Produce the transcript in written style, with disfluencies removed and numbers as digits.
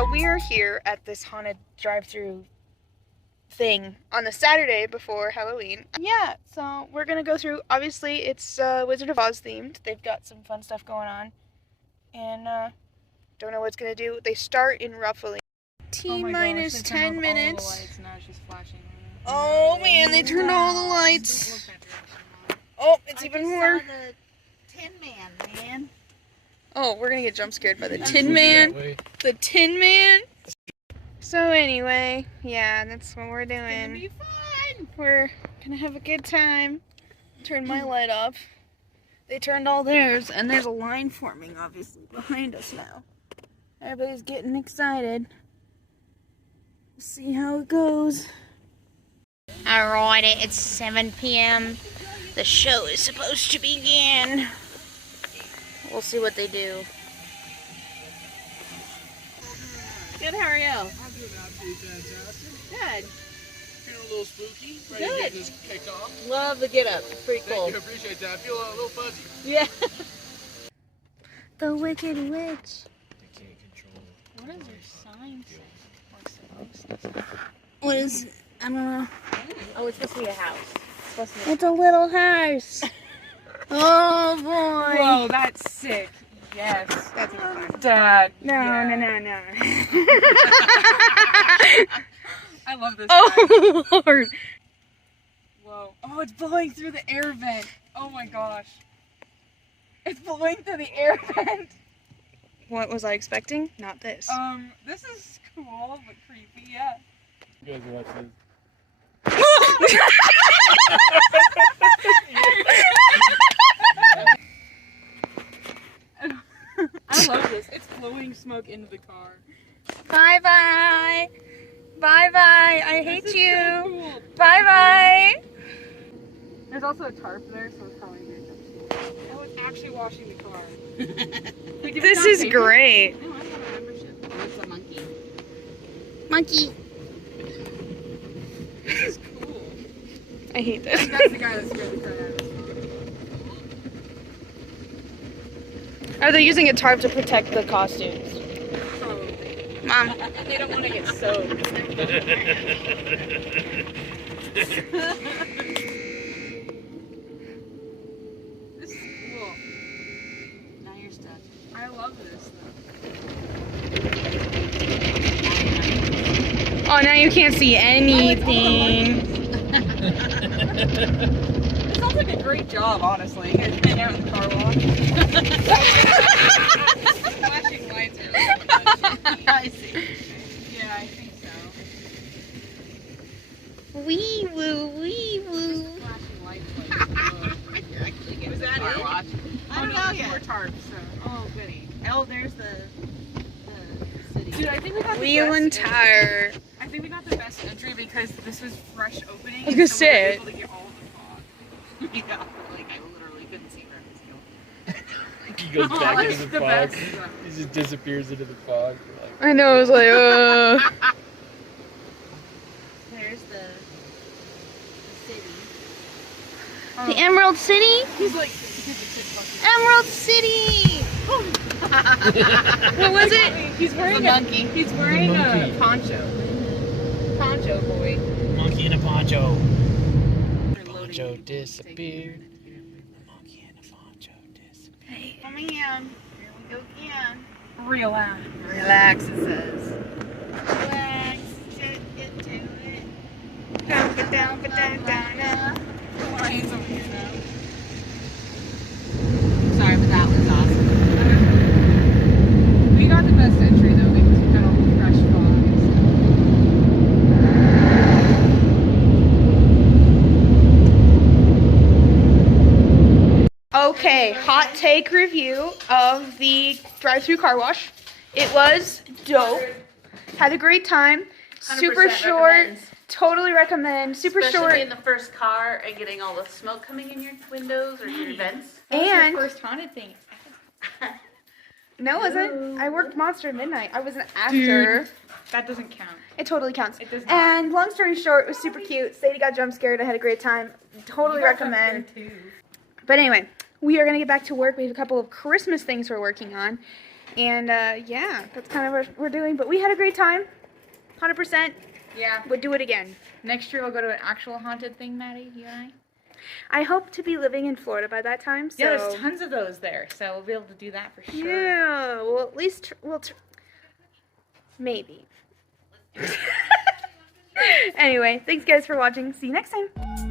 So we're here at this haunted drive-thru thing on the Saturday before Halloween. Yeah, so we're gonna go through. Obviously, it's Wizard of Oz themed. They've got some fun stuff going on, and don't know what it's gonna do. They start in roughly T-minus 10 minutes. All the lights, now it's just flashing. Oh man, they turned all the lights. Oh, it's even more. The Tin Man, man. Oh, we're gonna get jump scared by the Tin Man. The Tin Man. So anyway, yeah, that's what we're doing. It's gonna be fun. We're gonna have a good time. Turn my light off. They turned all theirs, and there's a line forming, obviously, behind us now. Everybody's getting excited. We'll see how it goes. Alright, it's 7 p.m. The show is supposed to begin. We'll see what they do. Good, how are you? I'm doing absolutely fantastic. Good. Feeling a little spooky. Ready to get this kicked off. Love the get up. It's pretty cool. Thank you, appreciate that. I feel a little fuzzy. Yeah. The Wicked Witch. I can't control it. What does your sign say? What is it? I don't know. Oh, it's supposed to be a house. It's supposed to be It's a little house. Oh boy. Whoa, that's sick. Yes. That's not fun. Dad. No. I love this. Oh guy. Lord. Whoa. Oh, it's blowing through the air vent. Oh my gosh. It's blowing through the air vent. What was I expecting? Not this. This is cool but creepy, yeah. You guys watch this. I love this. It's blowing smoke into the car. Bye bye. Bye bye. I hate This is you. so cool. Bye bye. There's also a tarp there, so it's probably good. Oh, it's actually washing the car. Wait, did we This not is take it? great. No, I have a membership. It's a monkey. Monkey. This is cool. I hate I this. think that's the guy that scared the crap out of us. Are they using a tarp to protect the costumes? Probably. Mom. They don't want to get soaked. This is cool. Now you're stuck. I love this though. Oh, now you can't see anything. It sounds like a great job, honestly. You guys hang out in the car wash. Flashing lights are really good. I see. Yeah, I think so. Wee woo, wee woo. Flashing lights. You're actually getting Was the that car it? wash. I don't know More yet. tarps, so. Oh, goody. Oh, there's the city. Dude, I think we got the Wheel best and entry. tire. I think we got the best entry because this was fresh opening. I was gonna and so we were say. able to get all the fog. Yeah, like I literally couldn't see where it was going. He goes back Oh, into it's the the fog. best. He just disappears into the fog. You're like, I know, I was like, There's the city. The Emerald City? He's like, Emerald City! What was it? he's wearing The monkey. He's wearing Monkey. a poncho. Poncho boy. monkey in a poncho. They're loading Poncho people. disappeared. Monkey in a poncho disappeared. Come in. Go again. Relax. Relax, it says. Relax. Get into it. Down, down, down, down. The lion's over here now. Sorry, but that was awesome. We got the best entry though because we had all the fresh fogs. Okay, hot take review of the drive-thru car wash. It was dope. Had a great time. Super 100% short. recommend. Totally recommend. Super Especially short. in the first car and getting all the smoke coming in your windows or your vents. And first haunted thing. no, it wasn't. I worked Monster at Midnight. I was an actor. That doesn't count. It totally counts. It does not. And long story short, it was super cute. Sadie got jump scared. I had a great time. Totally recommend. But anyway, we are going to get back to work. We have a couple of Christmas things we're working on. And yeah, that's kind of what we're doing. But we had a great time. 100%. Yeah. Would do it again. Next year we'll go to an actual haunted thing, Maddie, you and I. I hope to be living in Florida by that time. So. Yeah, there's tons of those there, so we'll be able to do that for sure. Yeah, well, at least maybe. Anyway, thanks guys for watching. See you next time.